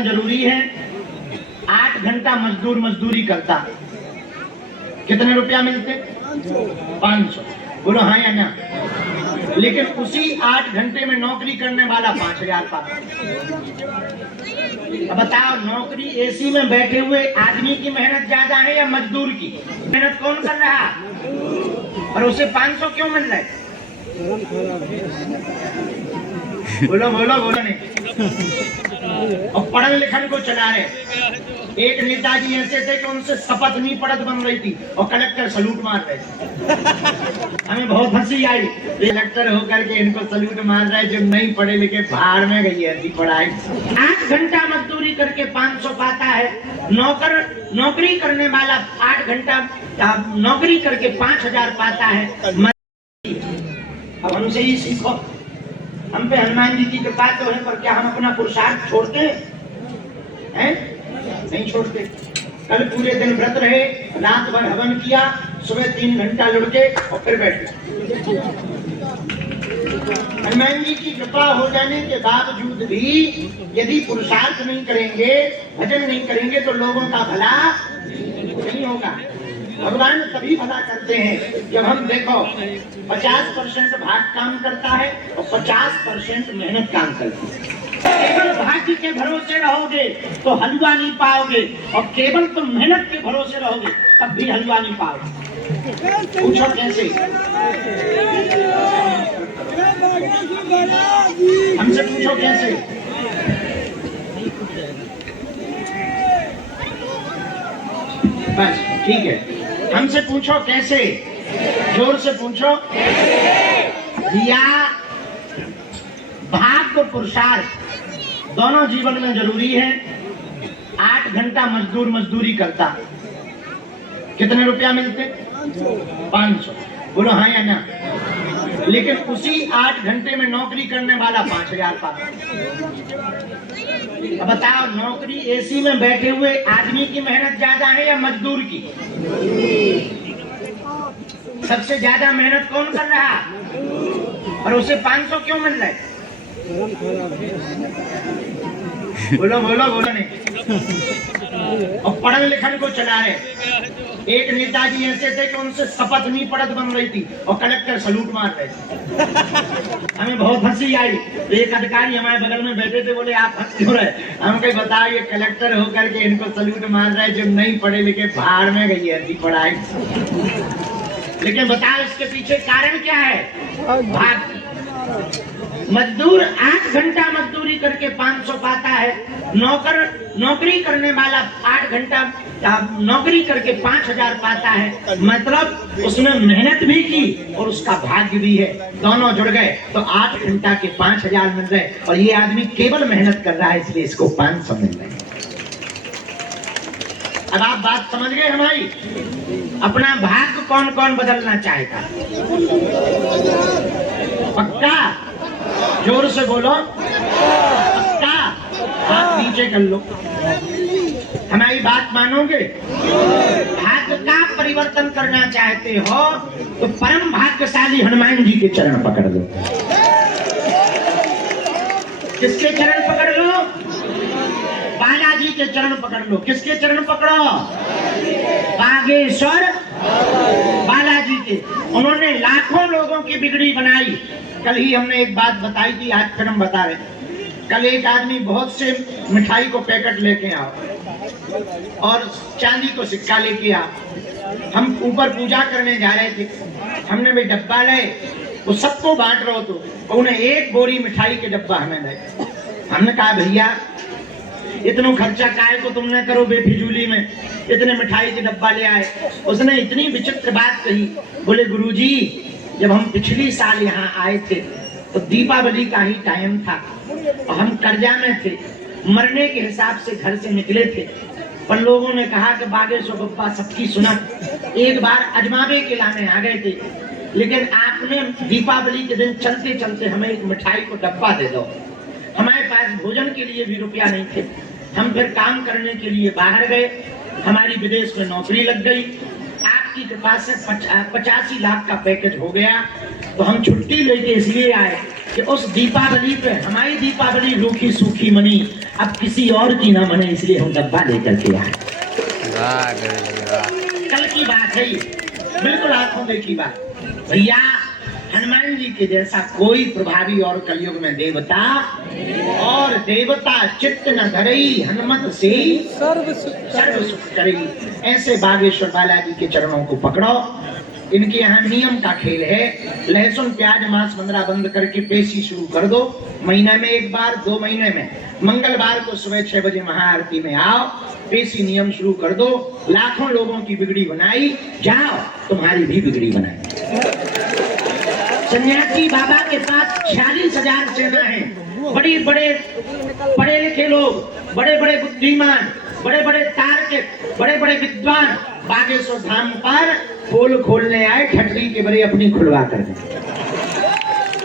में जरूरी है। 8 घंटा मजदूरी करता, कितने रुपया मिलते? 500। बोलो हाँ या ना? लेकिन उसी 8 घंटे में नौकरी करने वाला 5000 पाता। अब बताओ, नौकरी एसी में बैठे हुए आदमी की मेहनत ज्यादा है या मजदूर की? मेहनत कौन कर रहा और उसे 500 क्यों मिल रहा है? बोलो बोलो बोलो नहीं। और पढ़न लिखन को चला रहे। एक नेताजी ऐसे थे कि उनसे शपथ नहीं पढ़त बन रही थी और कलेक्टर सलूट मार रहे थे। हमें बहुत हंसी आई, कलेक्टर होकर के इनको सलूट मार रहा है जो नहीं पढ़े लिखे भाड़ में गई ऐसी पढ़ाई। 8 घंटा मजदूरी करके 500 पाता है। नौकरी करने वाला 8 घंटा नौकरी करके 5000 पाता है। अब हमसे ही सीखो। हम पे हनुमान जी की कृपा तो है, पर क्या हम अपना पुरुषार्थ छोड़ते हैं? नहीं छोड़ते। कल पूरे दिन व्रत रहे, रात भर हवन किया, सुबह 3 घंटा लुढ़के और फिर बैठे। हनुमान जी की कृपा हो जाने के बावजूद भी यदि पुरुषार्थ नहीं करेंगे, भजन नहीं करेंगे, तो लोगों का भला नहीं होगा। भगवान तभी भला करते हैं जब हम देखो 50% भाग काम करता है और 50% मेहनत काम करती है। केवल भाग्य के भरोसे रहोगे तो हलवा नहीं पाओगे, और केवल तुम मेहनत के भरोसे रहोगे तब भी हलवा नहीं पाओगे। पूछो कैसे? हमसे पूछो कैसे? बस ठीक है, हमसे पूछो कैसे? जोर से पूछो। या भाग्य पुरुषार्थ दोनों जीवन में जरूरी है। 8 घंटा मजदूरी करता, कितने रुपया मिलते? 500। बोलो हाँ या ना? लेकिन उसी 8 घंटे में नौकरी करने वाला 5000 पाता। अब बताओ, नौकरी एसी में बैठे हुए आदमी की मेहनत ज्यादा है या मजदूर की? सबसे ज्यादा मेहनत कौन कर रहा और उसे 500 क्यों मिल रहा है? बोलो बोलो बोलो नहीं। और पढ़न लिखन को चला रहे। एक नेताजी ऐसे थे कि उनसे शपथ नहीं पढ़त बन रही थी और कलेक्टर सलूट मार रहे थे। हमें बहुत हंसी आई। एक अधिकारी हमारे बगल में बैठे थे, बोले आप हंस क्यों रहे? हम कहीं बताओ, ये कलेक्टर होकर के इनको सलूट मार रहा है जो नहीं पढ़े लिखे भाड़ में गई ऐसी पढ़ाई। लेकिन बताओ इसके पीछे कारण क्या है? भाग। मजदूर 8 घंटा मजदूरी करके 500 पाता है। नौकरी करने वाला 8 घंटा नौकरी करके 5000 पाता है। मतलब उसने मेहनत भी की और उसका भाग्य भी है, दोनों जुड़ गए तो 8 घंटा के 5000 मिल रहे। और ये आदमी केवल मेहनत कर रहा है, इसलिए इसको 500 मिल रहे। अब आप बात समझ गए हमारी? अपना भाग्य कौन कौन बदलना चाहेगा? पक्का? जोर से बोलो। पक्का? हाथ नीचे कर लो। हमारी बात मानोगे? भाग्य का परिवर्तन करना चाहते हो तो परम भाग्यशाली हनुमान जी के चरण पकड़ लो। किसके चरण पकड़ लो? बालाजी के चरण पकड़ लो। किसके चरण पकड़ो? बागेश्वर बालाजी के। उन्होंने लाखों लोगों की बिगड़ी बनाई। कल ही हमने एक बात बताई थी, आज फिर हम बता रहे। कल एक आदमी बहुत से मिठाई को पैकेट लेके आओ और चांदी को सिक्का लेके आओ। हम ऊपर पूजा करने जा रहे थे, हमने भी डब्बा लाए, वो सबको बांट रहे तो उन्हें एक बोरी मिठाई के डब्बा हमें लाए। हमने कहा भैया इतना खर्चा काहे को तुमने करो बेफिजूली में, इतने मिठाई के डब्बा ले आए। उसने इतनी विचित्र बात कही, बोले गुरुजी जब हम पिछली साल यहाँ आए थे तो दीपावली का ही टाइम था और हम कर्जा में थे, मरने के हिसाब से घर से निकले थे, पर लोगों ने कहा कि बागेश्वर बप्पा सबकी सुना, एक बार अजमावे के लाने आ गए थे, लेकिन आपने दीपावली के दिन चलते चलते हमें एक मिठाई को डब्बा दे दो। हमारे पास भोजन के लिए भी रुपया नहीं थे। हम फिर काम करने के लिए बाहर गए, हमारी विदेश में नौकरी लग गई। आपकी कृपा से 85 लाख का पैकेज हो गया, तो हम छुट्टी लेके इसलिए आए कि उस दीपावली पे हमारी दीपावली रूखी सूखी मनी, अब किसी और की ना मने, इसलिए हम डब्बा लेकर के आए। कल की बात है ये, बिल्कुल आंखों देखी बात। भैया हनुमान जी के जैसा कोई प्रभावी और कलयुग में देवता, और देवता चित्त न धरई हनुमत से सर्व सुख करई। ऐसे बागेश्वर बालाजी के चरणों को पकड़ो। इनके यहाँ नियम का खेल है, लहसुन प्याज मांस मंदरा बंद करके पेशी शुरू कर दो। महीना में एक बार, 2 महीने में मंगलवार को सुबह 6 बजे महाआरती में आओ, पेशी नियम शुरू कर दो। लाखों लोगों की बिगड़ी बनाई, जाओ तुम्हारी भी बिगड़ी बनाई। सन्यासी बाबा के पास 46,000 सेना है, बड़े बड़े पढ़े लिखे लोग, बड़े बड़े बुद्धिमान, बड़े बड़े तार्किक, बड़े बड़े विद्वान बागेश्वर धाम पर पोल खोलने आए। ठटरी के बड़े अपनी खुलवा कर दे,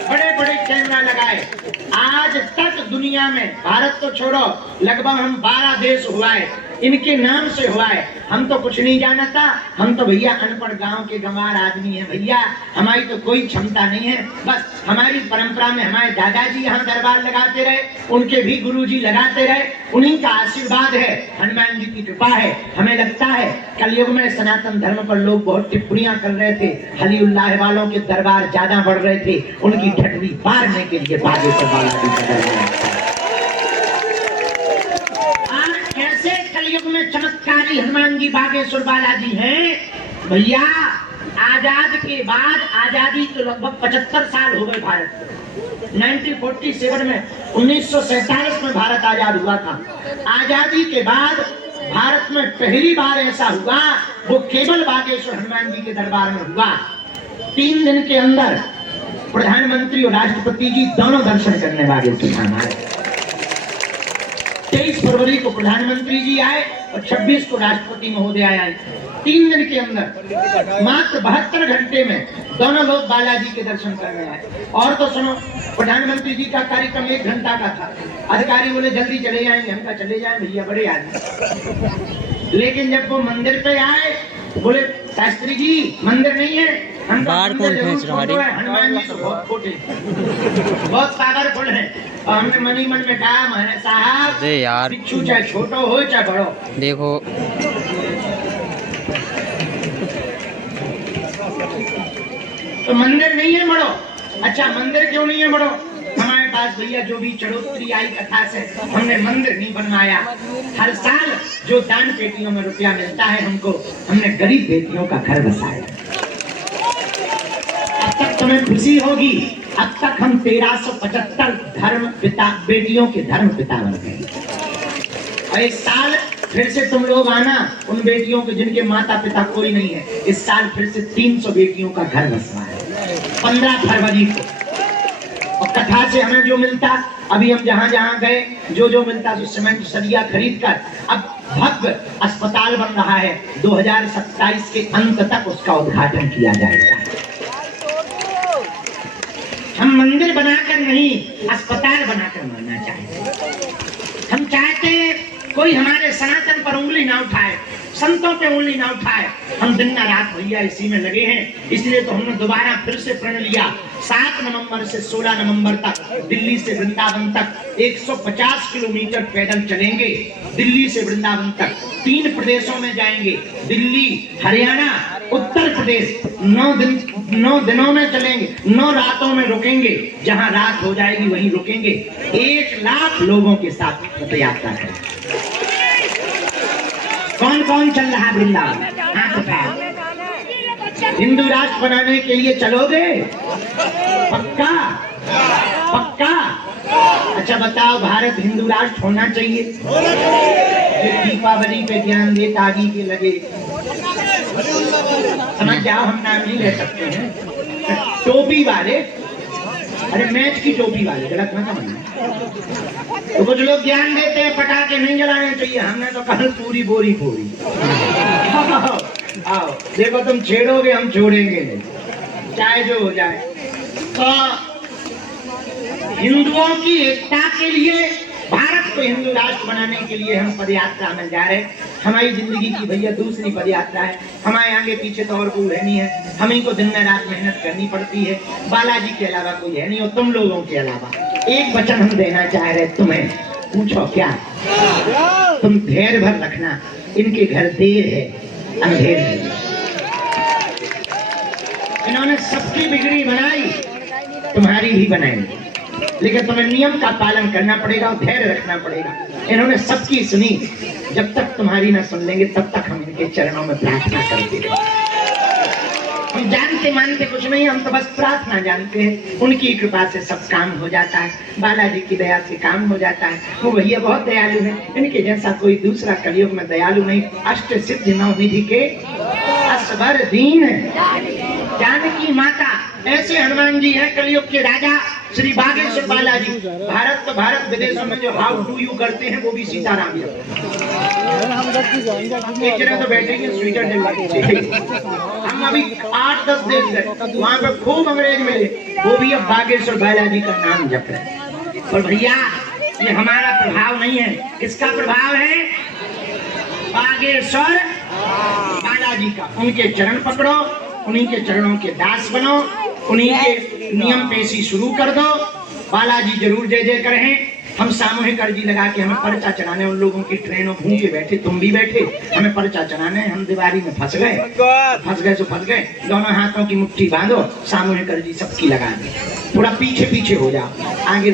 बड़े बड़े कैमरा लगाए। आज तक दुनिया में, भारत तो छोड़ो, लगभग हम 12 देश हुआ है, इनके नाम से हुआ है। हम तो कुछ नहीं जानता, हम तो भैया अनपढ़ गांव के गंवार आदमी है भैया, हमारी तो कोई क्षमता नहीं है। बस हमारी परंपरा में हमारे दादाजी यहाँ दरबार लगाते रहे, उनके भी गुरुजी लगाते रहे, उन्हीं का आशीर्वाद है, हनुमान जी की कृपा है। हमें लगता है कलयुग में सनातन धर्म पर लोग बहुत टिप्पणियां कर रहे थे, हलीउल्लाह वालों के दरबार ज्यादा बढ़ रहे थे, उनकी ठटरी पारने के लिए बागेश्वर बालाजी का दरबार। कलयुग में चमत्कारी हनुमान जी बागेश्वर बालाजी हैं भैया। आजाद के बाद, आजादी तो लगभग 75 साल हो गए भारत। 1947 में, 1947 में भारत आजाद हुआ था। आजादी के बाद भारत में पहली बार ऐसा हुआ, वो केवल बागेश्वर हनुमान जी के दरबार में हुआ। 3 दिन के अंदर प्रधानमंत्री और राष्ट्रपति जी दोनों दर्शन करने बागेश्वर धाम आए। 23 फरवरी को प्रधानमंत्री जी आए और 26 को राष्ट्रपति महोदय आए। 3 दिन के अंदर, मात्र 72 घंटे में दोनों लोग बालाजी के दर्शन करने आए। और तो सुनो, प्रधानमंत्री जी का कार्यक्रम 1 घंटा का था। अधिकारी बोले जल्दी चले जाएंगे, हम कहा चले जाए भैया, बड़े आदमी। लेकिन जब वो मंदिर पे आए, बोले शास्त्री जी मंदिर नहीं है, हम हनुमान जी तो बहुत छोटे, बहुत पावरफुल है। और हमने मनी मन में कहा महाराज साहब यार, बिच्छू चाहे छोटो हो चाहे बड़ो, देखो तो मंदिर नहीं है बड़ो। अच्छा मंदिर क्यों नहीं है बड़ो? हमारे पास भैया जो भी चढ़ोतरी आई कथा से, हमने मंदिर नहीं बनवाया। हर साल जो दान पेटियों में रुपया मिलता है हमको, हमने गरीब बेटियों का घर बसाया। अब तक तुम्हें खुशी होगी, अब तक हम 1375 धर्म पिता बेटियों के धर्म पिता बन गए। और इस साल फिर से तुम लोग आना, उन बेटियों के जिनके माता पिता कोई नहीं है। इस साल फिर से 300 बेटियों का घर बसवा है 15 फरवरी को। और कथा से हमें जो मिलता, अभी हम जहाँ जहाँ गए, जो जो मिलता जो सीमेंट सरिया खरीद कर, अब भव्य अस्पताल बन रहा है। 2027 के अंत तक उसका उद्घाटन किया जाएगा। हम मंदिर बनाकर नहीं, अस्पताल बनाकर मरना चाहते। हम चाहते कोई हमारे सनातन पर उंगली ना उठाए, संतों पे उंगली ना उठाए। हम दिन रात भैया इसी में लगे हैं। इसलिए तो हमने दोबारा फिर से प्रण लिया, 7 नवंबर से 16 नवंबर तक दिल्ली से वृंदावन तक 150 किलोमीटर पैदल चलेंगे। दिल्ली से वृंदावन तक 3 प्रदेशों में जाएंगे, दिल्ली, हरियाणा, उत्तर प्रदेश। 9 दिनों में चलेंगे, 9 रातों में रुकेंगे। जहां रात हो जाएगी वहीं रुकेंगे। 1 लाख लोगों के साथ रथ यात्रा करेंगे। कौन कौन चल रहा वृंदावन? हाथ उठाओ। हिंदू राष्ट्र बनाने के लिए चलोगे? पक्का? पक्का? अच्छा बताओ, भारत हिंदू राष्ट्र होना चाहिए? दीपावली पे ध्यान दे, तागी के लगे, समझ जाओ, हम नाम नहीं ले सकते हैं। टोपी वाले, अरे मैच की टोपी वाले, गलत ना समझना। तो कुछ लोग ज्ञान देते हैं पटाखे नहीं जलाने चाहिए, हमने तो कहा पूरी बोरी पूरी। आओ देखो, तुम छेड़ोगे हम छोड़ेंगे नहीं, चाहे जो हो जाए। तो हिंदुओं की एकता के लिए भारत को हिंदू राष्ट्र बनाने के लिए हम पदयात्रा में जा रहे हैं। हमारी जिंदगी की भैया दूसरी पदयात्रा है। हमारे आगे पीछे तो और कोई है नहीं है। हम ही को दिन में रात मेहनत करनी पड़ती है। बालाजी के अलावा कोई है नहीं और तुम लोगों के अलावा। एक वचन हम देना चाह रहे तुम्हें, पूछो क्या? तुम धैर्य भर रखना, इनके घर देर है, अंधेर नहीं। इन्होंने सबकी बिगड़ी बनाई, तुम्हारी भी बनाएंगे, लेकिन तुम्हें नियम का पालन करना पड़ेगा और धैर्य रखना पड़ेगा। इन्होंने सबकी सुनी, जब तक तुम्हारी ना सुन लेंगे तब तक हम इनके चरणों में प्रार्थना करते रहेंगे। हम जानते मानते कुछ नहीं, हम तो बस प्रार्थना जानते हैं। उनकी कृपा से सब काम हो जाता है, बालाजी की दया से काम हो जाता है। वो भैया बहुत दयालु है, इनके जैसा कोई दूसरा कलयुग में दयालु नहीं। अष्ट सिद्धि नौ निधि के असबर दीन जानकी माता, ऐसे हनुमान जी हैं कलयुग के राजा श्री बागेश्वर बालाजी। भारत विदेशों में जो हाउ डू यू करते हैं वो भी सीताराम एक जगह तो बैठेंगे स्विट्जरलैंड। हम अभी 8-10 देश गए, वहाँ पे खूब अंग्रेज मिले, वो भी अब बागेश्वर बालाजी का नाम जप रहे। और भैया ये हमारा प्रभाव नहीं है, किसका प्रभाव है? बागेश्वर बालाजी का। उनके चरण पकड़ो, उन्हीं के चरणों के दास बनो, उन्हीं के नियम पेशी शुरू कर दो। बालाजी जरूर जय जय करें। हम सामूहिक अर्जी लगा के हमें पर्चा चढ़ाने, उन लोगों की ट्रेनों भूखे बैठे, तुम भी बैठे, हमें पर्चा चढ़ाने। हम दीवारी में फंस गए तो फंस गए। दोनों हाथों की मुट्ठी बांधो, सामूहिक अर्जी सबकी लगा दे। थोड़ा पीछे पीछे हो जाओ, आगे